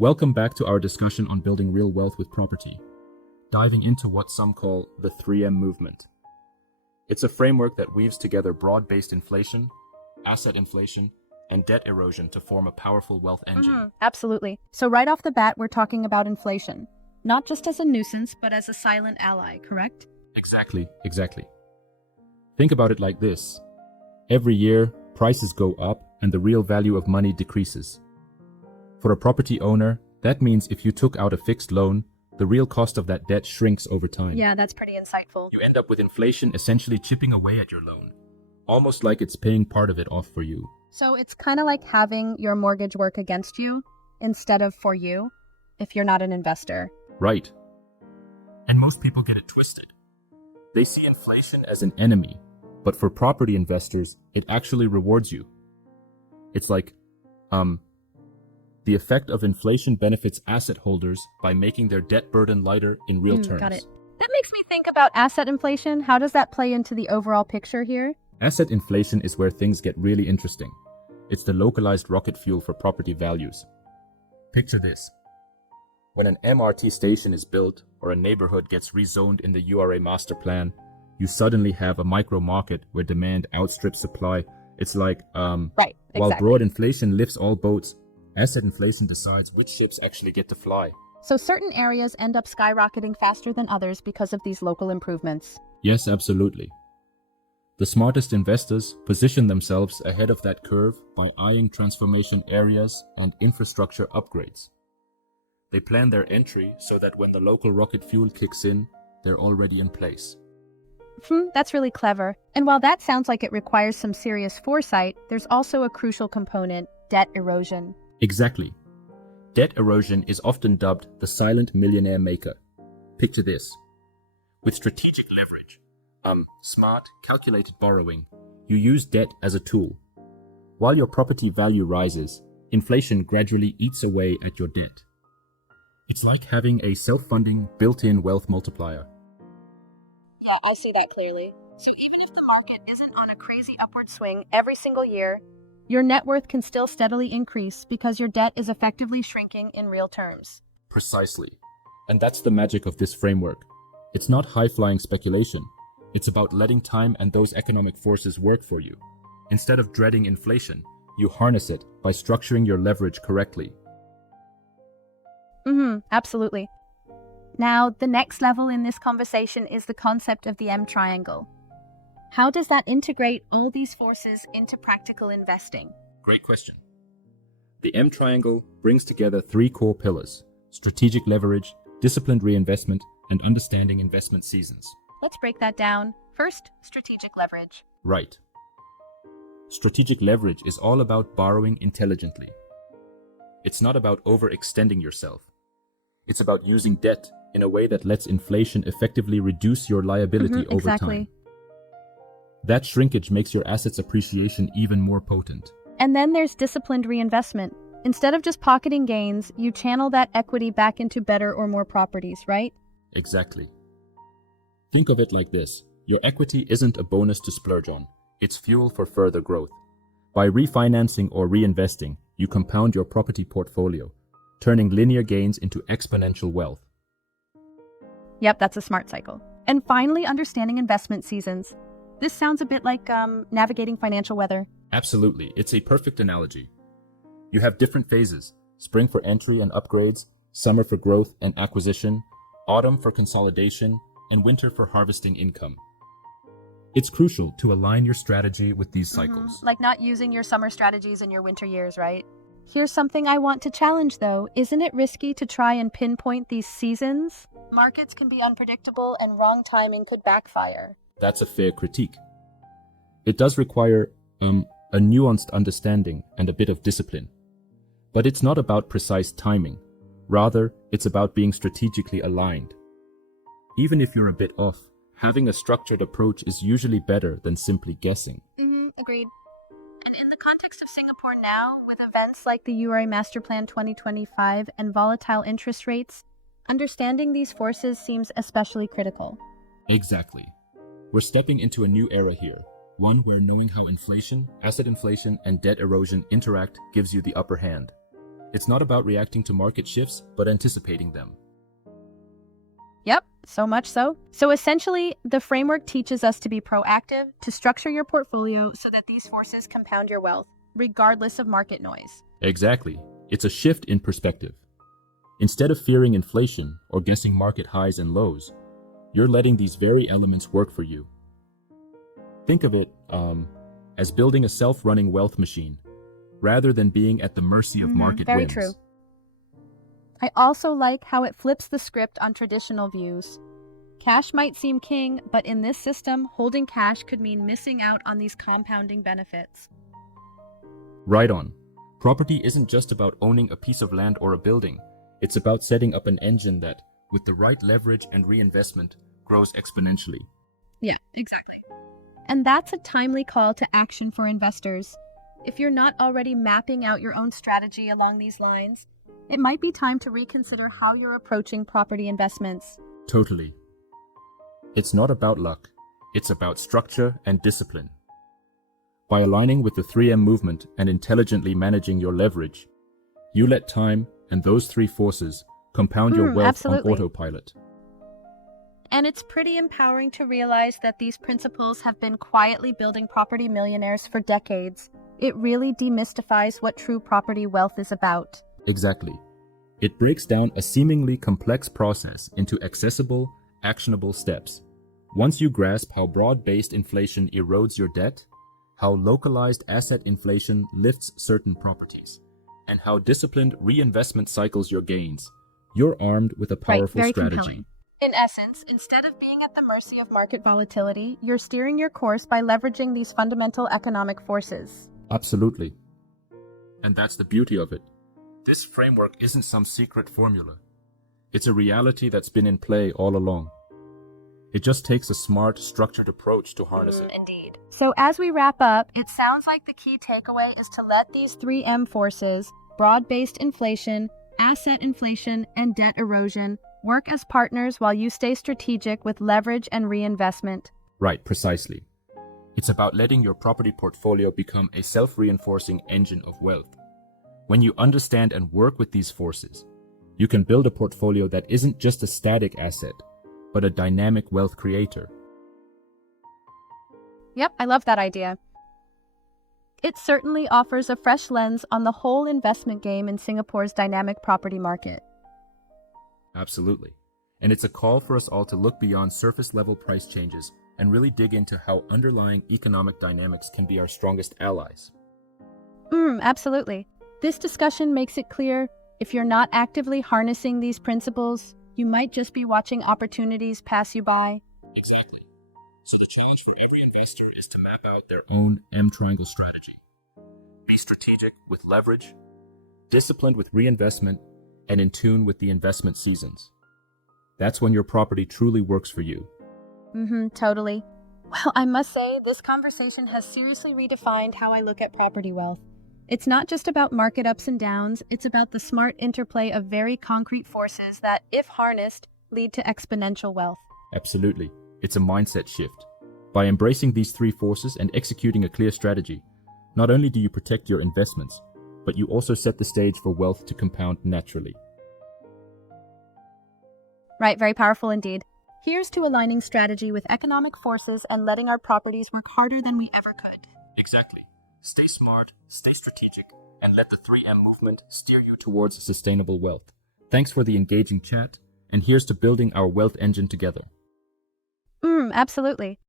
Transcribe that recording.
Welcome back to our discussion on building real wealth with property, diving into what some call the 3M movement. It's a framework that weaves together broad-based inflation, asset inflation, and debt erosion to form a powerful wealth engine. Absolutely. So right off the bat, we're talking about inflation, not just as a nuisance, but as a silent ally, correct? Exactly. Think about it like this. Every year, prices go up and the real value of money decreases. For a property owner, that means if you took out a fixed loan, the real cost of that debt shrinks over time. Yeah, that's pretty insightful. You end up with inflation essentially chipping away at your loan, almost like it's paying part of it off for you. So it's kind of like having your mortgage work against you instead of for you, if you're not an investor. Right. And most people get it twisted. They see inflation as an enemy, but for property investors, it actually rewards you. It's like, the effect of inflation benefits asset holders by making their debt burden lighter in real terms. Got it. That makes me think about asset inflation. How does that play into the overall picture here? Asset inflation is where things get really interesting. It's the localized rocket fuel for property values. Picture this. When an MRT station is built or a neighborhood gets rezoned in the URA master plan, you suddenly have a micro market where demand outstrips supply. It's like, Right, while exactly. broad inflation lifts all boats, asset inflation decides which ships actually get to fly. So certain areas end up skyrocketing faster than others because of these local improvements. Yes, absolutely. The smartest investors position themselves ahead of that curve by eyeing transformation areas and infrastructure upgrades. They plan their entry so that when the local rocket fuel kicks in, they're already in place. That's really clever. And while that sounds like it requires some serious foresight, there's also a crucial component, debt erosion. Exactly. Debt erosion is often dubbed the silent millionaire maker. Picture this. With strategic leverage, smart, calculated borrowing, you use debt as a tool. While your property value rises, inflation gradually eats away at your debt. It's like having a self-funding, built-in wealth multiplier. Yeah, I see that clearly. So even if the market isn't on a crazy upward swing every single year, your net worth can still steadily increase because your debt is effectively shrinking in real terms. Precisely. And that's the magic of this framework. It's not high-flying speculation. It's about letting time and those economic forces work for you. Instead of dreading inflation, you harness it by structuring your leverage correctly. Absolutely. Now, the next level in this conversation is the concept of the M triangle. How does that integrate all these forces into practical investing? Great question. The M triangle brings together three core pillars: strategic leverage, disciplined reinvestment, and understanding investment seasons. Let's break that down. First, strategic leverage. Right. Strategic leverage is all about borrowing intelligently. It's not about overextending yourself. It's about using debt in a way that lets inflation effectively reduce your liability over time. That shrinkage makes your assets' appreciation even more potent. And then there's disciplined reinvestment. Instead of just pocketing gains, you channel that equity back into better or more properties, right? Exactly. Think of it like this. Your equity isn't a bonus to splurge on. It's fuel for further growth. By refinancing or reinvesting, you compound your property portfolio, turning linear gains into exponential wealth. Yep, that's a smart cycle. And finally, understanding investment seasons. This sounds a bit like navigating financial weather. Absolutely. It's a perfect analogy. You have different phases: spring for entry and upgrades, summer for growth and acquisition, autumn for consolidation, and winter for harvesting income. It's crucial to align your strategy with these cycles. Like not using your summer strategies in your winter years, right? Here's something I want to challenge, though. Isn't it risky to try and pinpoint these seasons? Markets can be unpredictable and wrong timing could backfire. That's a fair critique. It does require a nuanced understanding and a bit of discipline. But it's not about precise timing. Rather, it's about being strategically aligned. Even if you're a bit off, having a structured approach is usually better than simply guessing. Agreed. And in the context of Singapore now, with events like the URA Master Plan 2025 and volatile interest rates, understanding these forces seems especially critical. Exactly. We're stepping into a new era here, one where knowing how inflation, asset inflation, and debt erosion interact gives you the upper hand. It's not about reacting to market shifts, but anticipating them. Yep, so much so. So essentially, the framework teaches us to be proactive, to structure your portfolio so that these forces compound your wealth, regardless of market noise. Exactly. It's a shift in perspective. Instead of fearing inflation or guessing market highs and lows, you're letting these very elements work for you. Think of it as building a self-running wealth machine, rather than being at the mercy of market Very whims. true. I also like how it flips the script on traditional views. Cash might seem king, but in this system, holding cash could mean missing out on these compounding benefits. Right on. Property isn't just about owning a piece of land or a building. It's about setting up an engine that, with the right leverage and reinvestment, grows exponentially. Yeah, exactly. And that's a timely call to action for investors. If you're not already mapping out your own strategy along these lines, it might be time to reconsider how you're approaching property investments. Totally. It's not about luck. It's about structure and discipline. By aligning with the 3M movement and intelligently managing your leverage, you let time and those three forces compound your wealth Absolutely. on autopilot. And it's pretty empowering to realize that these principles have been quietly building property millionaires for decades. It really demystifies what true property wealth is about. Exactly. It breaks down a seemingly complex process into accessible, actionable steps. Once you grasp how broad-based inflation erodes your debt, how localized asset inflation lifts certain properties, and how disciplined reinvestment cycles your gains, you're armed with a powerful Very strategy. compelling. In essence, instead of being at the mercy of market volatility, you're steering your course by leveraging these fundamental economic forces. Absolutely. And that's the beauty of it. This framework isn't some secret formula. It's a reality that's been in play all along. It just takes a smart, structured approach to harness it. Indeed. So as we wrap up, it sounds like the key takeaway is to let these 3M forces, broad-based inflation, asset inflation, and debt erosion, work as partners while you stay strategic with leverage and reinvestment. Right, precisely. It's about letting your property portfolio become a self-reinforcing engine of wealth. When you understand and work with these forces, you can build a portfolio that isn't just a static asset, but a dynamic wealth creator. Yep, I love that idea. It certainly offers a fresh lens on the whole investment game in Singapore's dynamic property market. Absolutely. And it's a call for us all to look beyond surface-level price changes and really dig into how underlying economic dynamics can be our strongest allies. Absolutely. This discussion makes it clear, if you're not actively harnessing these principles, you might just be watching opportunities pass you by. Exactly. So the challenge for every investor is to map out their own M-triangle strategy. Be strategic with leverage, disciplined with reinvestment, and in tune with the investment seasons. That's when your property truly works for you. Totally. Well, I must say, this conversation has seriously redefined how I look at property wealth. It's not just about market ups and downs, it's about the smart interplay of very concrete forces that, if harnessed, lead to exponential wealth. Absolutely. It's a mindset shift. By embracing these three forces and executing a clear strategy, not only do you protect your investments, but you also set the stage for wealth to compound naturally. Right, very powerful indeed. Here's to aligning strategy with economic forces and letting our properties work harder than we ever could. Exactly. Stay smart, stay strategic, and let the 3M movement steer you towards sustainable wealth. Thanks for the engaging chat, and here's to building our wealth engine together. Absolutely.